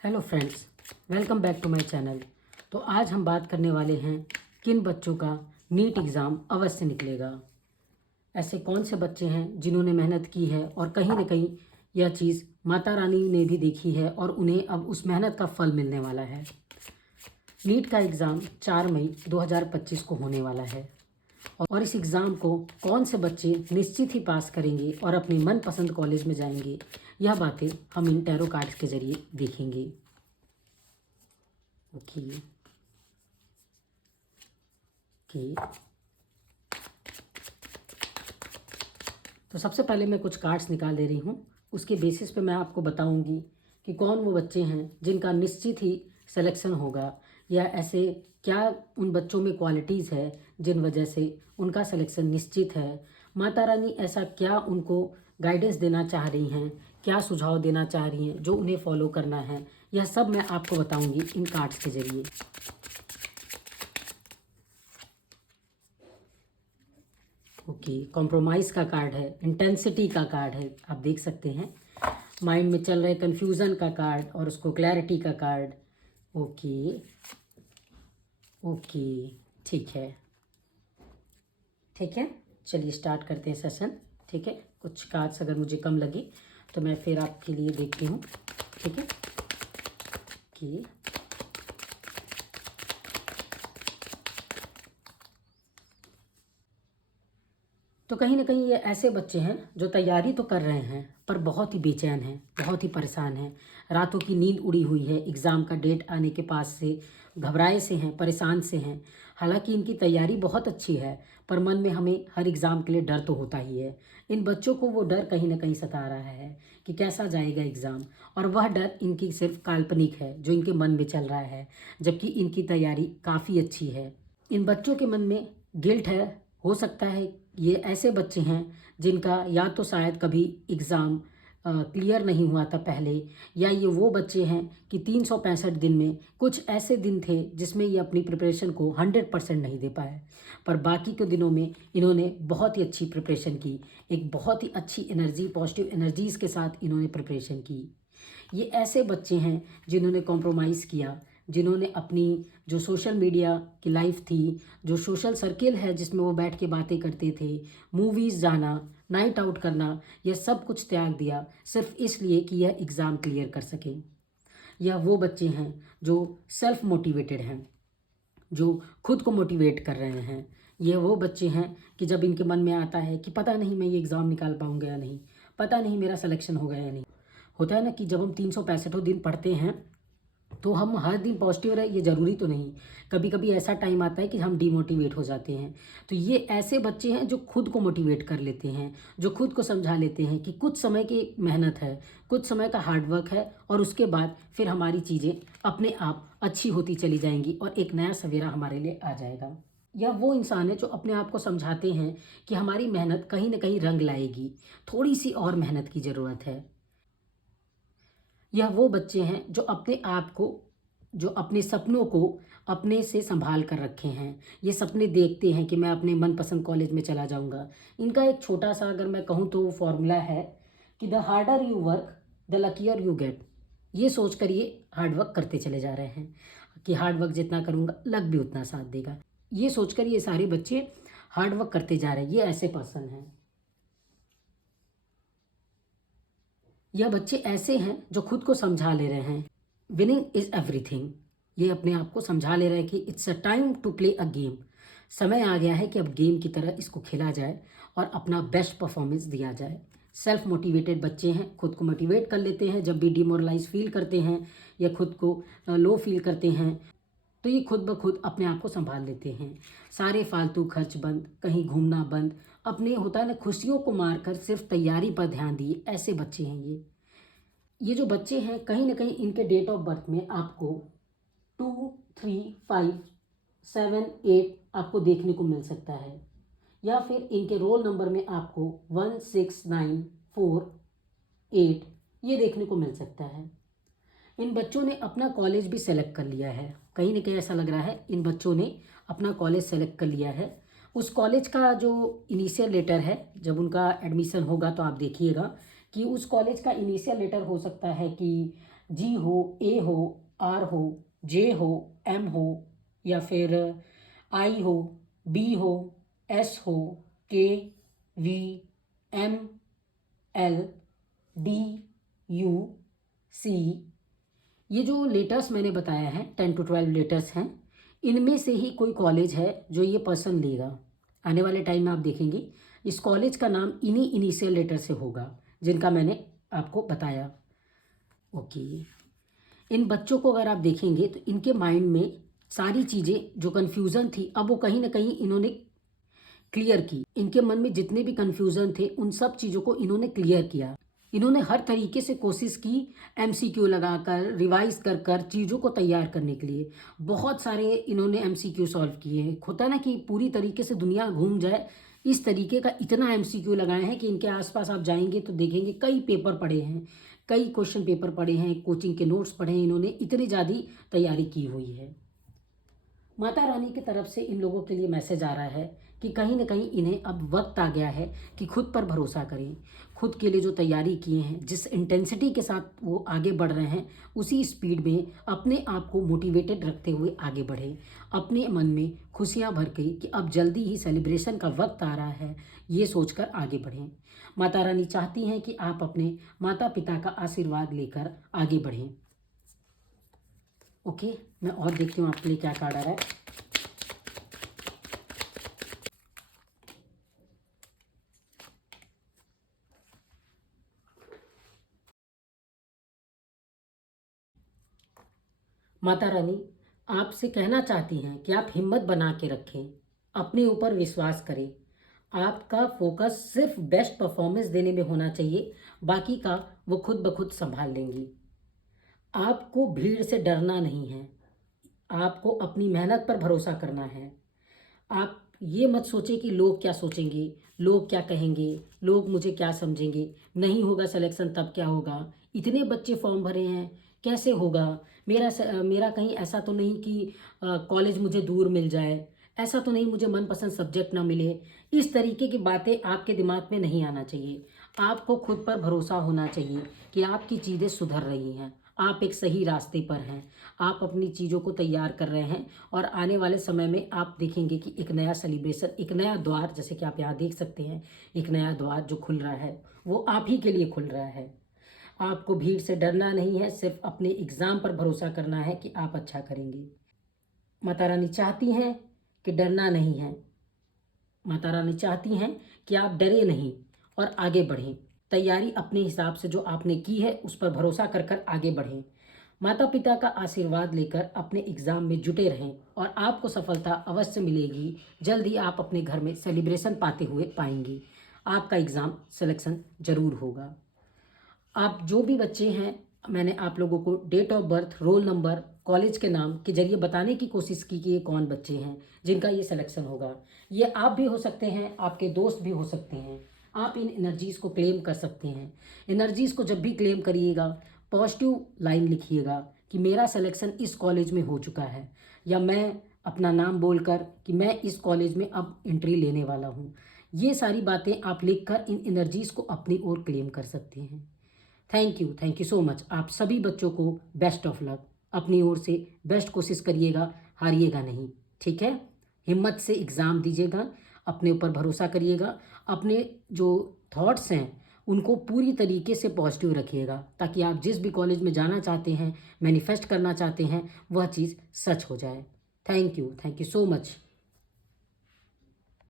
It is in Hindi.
Hello friends, welcome back to my channel. तो आज हम बात करने वाले हैं किन बच्चों का नीट एग्ज़ाम अवश्य निकलेगा। ऐसे कौन से बच्चे हैं जिन्होंने मेहनत की है और कहीं ना कहीं यह चीज़ माता रानी ने भी देखी है और उन्हें अब उस मेहनत का फल मिलने वाला है। नीट का एग्ज़ाम 4 मई 2025 को होने वाला है और इस एग्ज़ाम को कौन से बच्चे निश्चित ही पास करेंगे और अपने मनपसंद कॉलेज में जाएंगे, यह बातें हम इन टैरो कार्ड्स के ज़रिए देखेंगे। ओके ओके तो सबसे पहले मैं कुछ कार्ड्स निकाल दे रही हूँ। उसके बेसिस पे मैं आपको बताऊंगी कि कौन वो बच्चे हैं जिनका निश्चित ही सिलेक्शन होगा, या ऐसे क्या उन बच्चों में क्वालिटीज़ है जिन वजह से उनका सिलेक्शन निश्चित है। माता रानी ऐसा क्या उनको गाइडेंस देना चाह रही हैं, क्या सुझाव देना चाह रही हैं जो उन्हें फॉलो करना है, यह सब मैं आपको बताऊंगी इन कार्ड्स के ज़रिए। ओके, कॉम्प्रोमाइज़ का कार्ड है, इंटेंसिटी का कार्ड है, आप देख सकते हैं। माइंड में चल रहे कन्फ्यूज़न का कार्ड और उसको क्लैरिटी का कार्ड। ओके ओके, ठीक है ठीक है, चलिए स्टार्ट करते हैं सेशन। ठीक है, कुछ कार्ड्स अगर मुझे कम लगे तो मैं फिर आपके लिए देखती हूँ। ठीक है, ओके तो कहीं ना कहीं ये ऐसे बच्चे हैं जो तैयारी तो कर रहे हैं पर बहुत ही बेचैन हैं, बहुत ही परेशान हैं। रातों की नींद उड़ी हुई है, एग्ज़ाम का डेट आने के पास से घबराए से हैं, परेशान से हैं। हालांकि इनकी तैयारी बहुत अच्छी है पर मन में हमें हर एग्ज़ाम के लिए डर तो होता ही है। इन बच्चों को वो डर कहीं ना कहीं सता रहा है कि कैसा जाएगा एग्ज़ाम, और वह डर इनकी सिर्फ काल्पनिक है जो इनके मन में चल रहा है, जबकि इनकी तैयारी काफ़ी अच्छी है। इन बच्चों के मन में गिल्ट है। हो सकता है ये ऐसे बच्चे हैं जिनका या तो शायद कभी एग्ज़ाम क्लियर नहीं हुआ था पहले, या ये वो बच्चे हैं कि 365 दिन में कुछ ऐसे दिन थे जिसमें ये अपनी प्रिपरेशन को 100% नहीं दे पाए, पर बाकी के दिनों में इन्होंने बहुत ही अच्छी प्रिपरेशन की। एक बहुत ही अच्छी एनर्जी, पॉजिटिव एनर्जीज़ के साथ इन्होंने प्रिपरेशन की। ये ऐसे बच्चे हैं जिन्होंने कॉम्प्रोमाइज़ किया, जिन्होंने अपनी जो सोशल मीडिया की लाइफ थी, जो सोशल सर्किल है जिसमें वो बैठ के बातें करते थे, मूवीज़ जाना, नाइट आउट करना, यह सब कुछ त्याग दिया सिर्फ इसलिए कि यह एग्ज़ाम क्लियर कर सके। यह वो बच्चे हैं जो सेल्फ मोटिवेटेड हैं, जो खुद को मोटिवेट कर रहे हैं। ये वो बच्चे हैं कि जब इनके मन में आता है कि पता नहीं मैं ये एग्ज़ाम निकाल पाऊंगा या नहीं, पता नहीं मेरा सिलेक्शन होगा या नहीं। होता है ना कि जब हम 365 दिन पढ़ते हैं तो हम हर दिन पॉजिटिव रहे, ये ज़रूरी तो नहीं। कभी कभी ऐसा टाइम आता है कि हम डीमोटिवेट हो जाते हैं। तो ये ऐसे बच्चे हैं जो खुद को मोटिवेट कर लेते हैं, जो खुद को समझा लेते हैं कि कुछ समय की मेहनत है, कुछ समय का हार्डवर्क है, और उसके बाद फिर हमारी चीज़ें अपने आप अच्छी होती चली जाएंगी और एक नया सवेरा हमारे लिए आ जाएगा। या वो इंसान है जो अपने आप को समझाते हैं कि हमारी मेहनत कहीं ना कहीं रंग लाएगी, थोड़ी सी और मेहनत की ज़रूरत है। यह वो बच्चे हैं जो अपने आप को, जो अपने सपनों को अपने से संभाल कर रखे हैं। ये सपने देखते हैं कि मैं अपने मनपसंद कॉलेज में चला जाऊंगा। इनका एक छोटा सा अगर मैं कहूँ तो फॉर्मूला है कि the harder you work the luckier you get. ये सोच कर ये हार्डवर्क करते चले जा रहे हैं कि हार्डवर्क जितना करूँगा लक भी उतना साथ देगा। ये सोचकर ये सारे बच्चे हार्डवर्क करते जा रहे हैं। ये ऐसे पर्सन हैं। यह बच्चे ऐसे हैं जो खुद को समझा ले रहे हैं, विनिंग इज एवरीथिंग। ये अपने आप को समझा ले रहे हैं कि it's a time to play a game. समय आ गया है कि अब गेम की तरह इसको खेला जाए और अपना बेस्ट परफॉर्मेंस दिया जाए। सेल्फ मोटिवेटेड बच्चे हैं, खुद को मोटिवेट कर लेते हैं जब भी डिमोरलाइज फील करते हैं या खुद को लो फील करते हैं, तो ये खुद ब खुद अपने आप को संभाल लेते हैं। सारे फालतू खर्च बंद, कहीं घूमना बंद, अपने होता है ना खुशियों को मारकर सिर्फ तैयारी पर ध्यान दिए, ऐसे बच्चे हैं ये जो बच्चे हैं कहीं ना कहीं इनके डेट ऑफ बर्थ में आपको 2, 3, 5, 7, 8 आपको देखने को मिल सकता है, या फिर इनके रोल नंबर में आपको 1, 6, 9, 4, 8 ये देखने को मिल सकता है। इन बच्चों ने अपना कॉलेज भी सेलेक्ट कर लिया है। कहीं ना कहीं ऐसा लग रहा है इन बच्चों ने अपना कॉलेज सेलेक्ट कर लिया है। उस कॉलेज का जो इनिशियल लेटर है, जब उनका एडमिशन होगा तो आप देखिएगा कि उस कॉलेज का इनिशियल लेटर हो सकता है कि जी हो, ए हो, आर हो, जे हो, एम हो, या फिर आई हो, बी हो, एस हो, K, V, M, L, D, U, C, ये जो लेटर्स मैंने बताया है 10 to 12 लेटर्स हैं, इनमें से ही कोई कॉलेज है जो ये पर्सन लेगा। आने वाले टाइम में आप देखेंगे इस कॉलेज का नाम इन्हीं इनिशियल लेटर से होगा जिनका मैंने आपको बताया। ओके, इन बच्चों को अगर आप देखेंगे तो इनके माइंड में सारी चीज़ें जो कन्फ्यूज़न थी अब वो कहीं ना कहीं इन्होंने क्लियर की। इनके मन में जितने भी कन्फ्यूज़न थे उन सब चीज़ों को इन्होंने क्लियर किया। इन्होंने हर तरीके से कोशिश की एमसीक्यू लगाकर रिवाइज कर कर चीज़ों को तैयार करने के लिए। बहुत सारे इन्होंने एमसीक्यू सॉल्व किए हैं। होता ना कि पूरी तरीके से दुनिया घूम जाए, इस तरीके का इतना एमसीक्यू लगाए हैं कि इनके आसपास आप जाएंगे तो देखेंगे कई पेपर पढ़े हैं, कई क्वेश्चन पेपर पढ़े हैं, कोचिंग के नोट्स पढ़े हैं, इन्होंने इतनी ज़्यादा तैयारी की हुई है। माता रानी की तरफ से इन लोगों के लिए मैसेज आ रहा है कि कहीं ना कहीं इन्हें अब वक्त आ गया है कि खुद पर भरोसा करें। खुद के लिए जो तैयारी किए हैं, जिस इंटेंसिटी के साथ वो आगे बढ़ रहे हैं, उसी स्पीड में अपने आप को मोटिवेटेड रखते हुए आगे बढ़ें। अपने मन में खुशियां भर के कि अब जल्दी ही सेलिब्रेशन का वक्त आ रहा है, ये सोचकर आगे बढ़ें। माता रानी चाहती हैं कि आप अपने माता पिता का आशीर्वाद लेकर आगे बढ़ें। ओके, मैं और देखती हूँ आपके लिए क्या कार्ड आ रहा है। माता रानी आपसे कहना चाहती हैं कि आप हिम्मत बना के रखें, अपने ऊपर विश्वास करें। आपका फोकस सिर्फ बेस्ट परफॉर्मेंस देने में होना चाहिए, बाकी का वो खुद ब खुद संभाल लेंगी। आपको भीड़ से डरना नहीं है, आपको अपनी मेहनत पर भरोसा करना है। आप ये मत सोचें कि लोग क्या सोचेंगे, लोग क्या कहेंगे, लोग मुझे क्या समझेंगे, नहीं होगा सिलेक्शन तब क्या होगा, इतने बच्चे फॉर्म भरे हैं कैसे होगा, मेरा कहीं ऐसा तो नहीं कि कॉलेज मुझे दूर मिल जाए, ऐसा तो नहीं मुझे मनपसंद सब्जेक्ट ना मिले। इस तरीके की बातें आपके दिमाग में नहीं आना चाहिए। आपको खुद पर भरोसा होना चाहिए कि आपकी चीज़ें सुधर रही हैं, आप एक सही रास्ते पर हैं, आप अपनी चीज़ों को तैयार कर रहे हैं और आने वाले समय में आप देखेंगे कि एक नया सेलिब्रेशन, एक नया द्वार, जैसे कि आप यहाँ देख सकते हैं, एक नया द्वार जो खुल रहा है वो आप ही के लिए खुल रहा है। आपको भीड़ से डरना नहीं है, सिर्फ अपने एग्ज़ाम पर भरोसा करना है कि आप अच्छा करेंगे। माता रानी चाहती हैं कि डरना नहीं है। माता रानी चाहती हैं कि आप डरे नहीं और आगे बढ़ें। तैयारी अपने हिसाब से जो आपने की है उस पर भरोसा कर कर आगे बढ़ें। माता पिता का आशीर्वाद लेकर अपने एग्ज़ाम में जुटे रहें और आपको सफलता अवश्य मिलेगी। जल्द ही आप अपने घर में सेलिब्रेशन पाते हुए पाएंगी। आपका एग्ज़ाम सिलेक्शन ज़रूर होगा। आप जो भी बच्चे हैं, मैंने आप लोगों को date of birth, roll number, college के नाम के जरिए बताने की कोशिश की कि ये कौन बच्चे हैं जिनका ये सिलेक्शन होगा। ये आप भी हो सकते हैं, आपके दोस्त भी हो सकते हैं। आप इन एनर्जीज़ को क्लेम कर सकते हैं। एनर्जीज़ को जब भी क्लेम करिएगा, पॉजिटिव लाइन लिखिएगा कि मेरा सिलेक्शन इस कॉलेज में हो चुका है, या मैं अपना नाम बोलकर कि मैं इस कॉलेज में अब एंट्री लेने वाला हूँ। ये सारी बातें आप लिखकर इन एनर्जीज़ को अपनी ओर क्लेम कर सकते हैं। Thank you so much. आप सभी बच्चों को बेस्ट ऑफ लक। अपनी ओर से बेस्ट कोशिश करिएगा, हारिएगा नहीं, ठीक है। हिम्मत से एग्ज़ाम दीजिएगा, अपने ऊपर भरोसा करिएगा, अपने जो थॉट्स हैं उनको पूरी तरीके से पॉजिटिव रखिएगा ताकि आप जिस भी कॉलेज में जाना चाहते हैं, मैनिफेस्ट करना चाहते हैं, वह चीज़ सच हो जाए। Thank you so much.